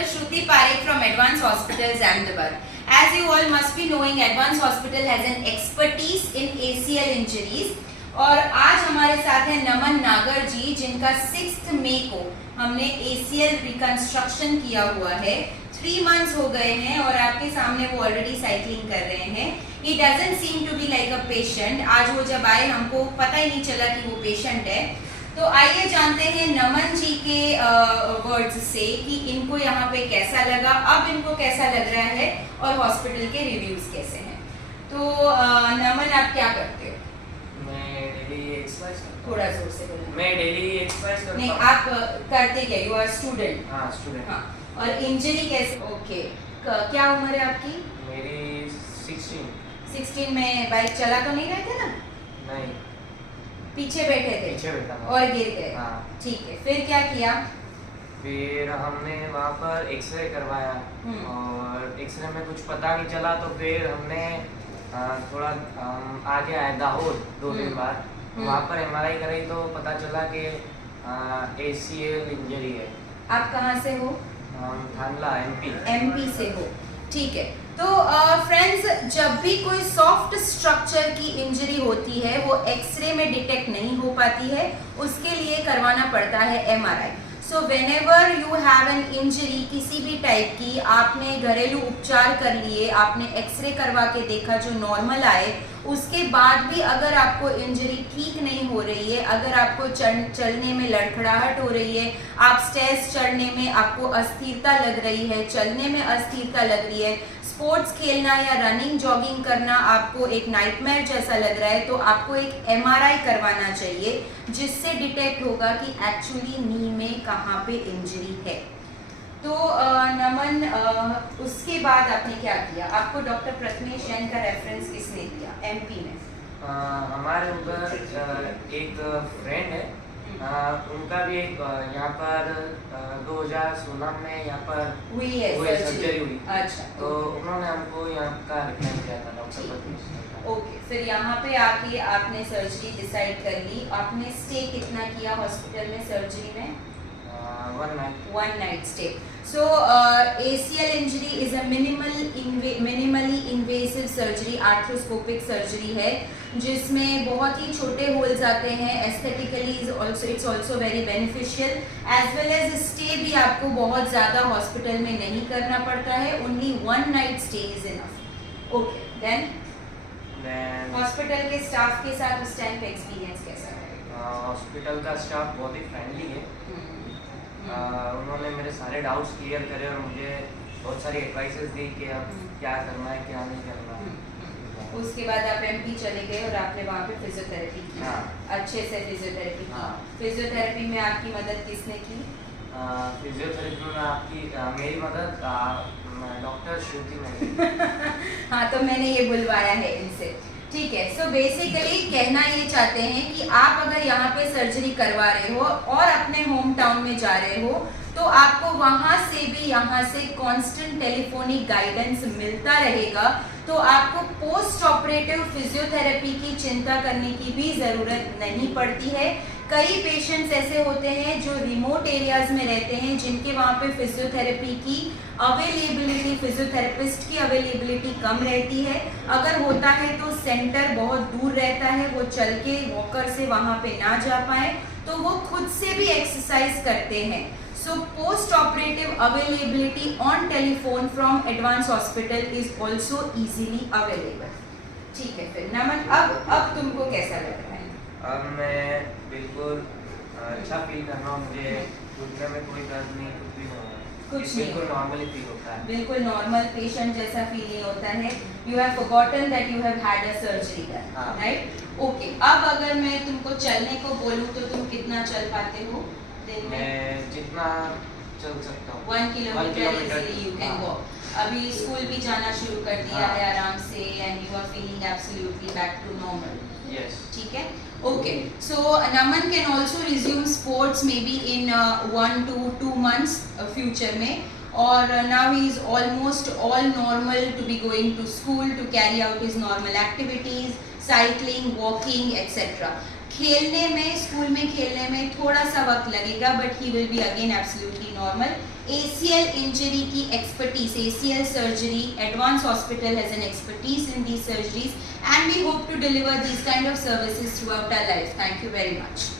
Dr. Shruti Parekh from Advanced Hospitals, Ahmedabad. As you all must be knowing, Advanced Hospital has an expertise in ACL injuries. और आज हमारे साथ हैं नमन नागर जी, जिनका 6 मई को हमने ACL रिकंस्ट्रक्शन किया हुआ है। 3 months हो गए हैं और आपके सामने वो ऑलरेडी साइकिलिंग कर रहे हैं। He doesn't seem to be like a patient. आज वो जब आए हमको पता ही नहीं चला कि वो पेशेंट है। तो आइए जानते हैं नमन जी के वर्ड्स से कि इनको यहाँ पे कैसा लगा, अब इनको कैसा लग रहा है और हॉस्पिटल के रिव्यूज कैसे हैं। तो नमन, आप क्या करते हो? मैं डेली एक्सरसाइज करता हूँ। थोड़ा जोर से बोलो। मैं डेली एक्सरसाइज करता हूँ। नहीं, आप करते क्या? You are student? हाँ, स्टूडेंट। हाँ। और इंजरी कैसे? ओके। क्या उम्र है आपकी? मेरी 16 में बाइक चला तो नहीं रहे थे ना? नहीं, पीछे बैठे थे? पीछे बैठा था और गिर गए? हाँ। ठीक है, फिर क्या किया? फिर हमने वहाँ पर एक्सरे करवाया और एक्सरे में कुछ पता नहीं चला, तो फिर हमने थोड़ा आगे आए दाहोद 2 दिन बाद, वहाँ पर MRI कराई तो पता चला कि ACL इंजरी है। आप कहाँ से हो? थानला, MP से हो। ठीक है। तो फ्रेंड्स, जब भी कोई सॉफ्ट स्ट्रक्चर की इंजरी होती है वो एक्सरे में डिटेक्ट नहीं हो पाती है, उसके लिए करवाना पड़ता है MRI। So whenever you have an injury किसी भी टाइप की, आपने घरेलू उपचार कर लिए, आपने एक्सरे करवा के देखा जो नॉर्मल आए, उसके बाद भी अगर आपको इंजरी ठीक नहीं हो रही है, अगर आपको चलने में लड़खड़ाहट हो रही है, आप स्टेयर्स चढ़ने में आपको अस्थिरता लग रही है, चलने में अस्थिरता लग रही है, स्पोर्ट्स खेलना या रनिंग जॉगिंग करना आपको एक नाइटमेयर जैसा लग रहा है, तो आपको एक MRI करवाना चाहिए, जिससे डिटेक्ट होगा कि एक्चुअली नी में कहाँ पे इंजरी है। तो नमन, उसके बाद आपने क्या किया? आपको डॉक्टर प्रथमेश जैन का रेफरेंस किसने दिया MP में? हमारे उधर एक फ्रेंड है, उनका भी एक यहाँ पर 2016 में यहाँ पर हुई है सर्जरी हुई। अच्छा। तो उन्होंने हमको यहाँ का रिकमेंड किया था डॉक्टर प्रथमेश। ओके, फिर यहाँ पे आके आपने सर्जरी डिसाइड कर ली। आपने स्टे कितना किया हॉस्पिटल में सर्जरी में? 1 night stay. So ACL injury is a minimally invasive surgery, arthroscopic surgery है, जिसमें बहुत ही छोटे होल्स आते हैं। Aesthetically it's also very beneficial, as well as stay भी आपको बहुत ज़्यादा हॉस्पिटल में नहीं करना पड़ता है। Only 1 night stay is enough. Okay, then hospital के स्टाफ के साथ उस टाइम पे एक्सपीरियंस कैसा है? हॉस्पिटल का स्टाफ बहुत ही फ्रेंडली है। उन्होंने मेरे सारे डाउट्स क्लियर करे और मुझे बहुत सारी एडवाइसेस दी कि अब क्या करना है, क्या नहीं करना। उसके बाद आप MP चले गए और आपने वहाँ पे फिजियोथेरेपी की। हाँ। अच्छे से फिजियोथेरेपी की। हाँ। फिजियोथेरेपी में आपकी मदद किसने की? फिजियोथेरेपी में आपकी मेरी मदद डॉक्टर श्रुति ने। हाँ, तो मैंने ये बुलवाया है इनसे। ठीक है। सो बेसिकली कहना ये चाहते हैं कि आप अगर यहाँ पे सर्जरी करवा रहे हो और अपने होम टाउन में जा रहे हो, तो आपको वहाँ से भी यहाँ से कांस्टेंट टेलीफोनिक गाइडेंस मिलता रहेगा, तो आपको पोस्ट ऑपरेटिव फिजियोथेरेपी की चिंता करने की भी ज़रूरत नहीं पड़ती है। कई पेशेंट्स ऐसे होते हैं जो रिमोट एरियाज में रहते हैं, जिनके वहाँ पे फिजियोथेरेपी की अवेलेबिलिटी, फिजियोथेरेपिस्ट की अवेलेबिलिटी कम रहती है। अगर होता है तो सेंटर बहुत दूर रहता है, वो चल के वॉकर से वहाँ पे ना जा पाए, तो वो खुद से भी एक्सरसाइज करते हैं। So post-operative availability on telephone from Advanced Hospital is also easily available. ठीक है, फिर नमन, अब तुमको कैसा लग रहा है? अब मैं बिल्कुल अच्छा फील कर रहा हूँ। मुझे घुटने में कोई दर्द नहीं, कुछ भी नहीं हो रहा है। कुछ नहीं, बिल्कुल नॉर्मली फील होता है। बिल्कुल नॉर्मल पेशेंट जैसा फीलिंग होता है। You have forgotten that you have had a surgery done, right? Okay, अब अगर मैं तुमको चलने को बोलूँ तो तुम कितना चल पाते हो दिन में? मैं जितना चल सकता हूँ। 1 kilometre easily you can walk. अभी स्कूल भी जाना शुरू कर दिया है आराम से, and you are feeling absolutely back to normal. Yes. ठीक है, okay. So Naman can also resume sports maybe in 1 to 2 months future में, और now he is almost all normal to be going to school to carry out his normal activities, cycling, walking, etc. खेलने में, school में खेलने में थोड़ा सा वक्त लगेगा, but he will be again absolutely normal. ACL injury की expertise, ACL surgery, Advanced Hospital has an expertise in these surgeries, and we hope to deliver these kind of services throughout our life. Thank you very much.